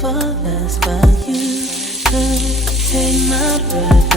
for less, but you could take my breath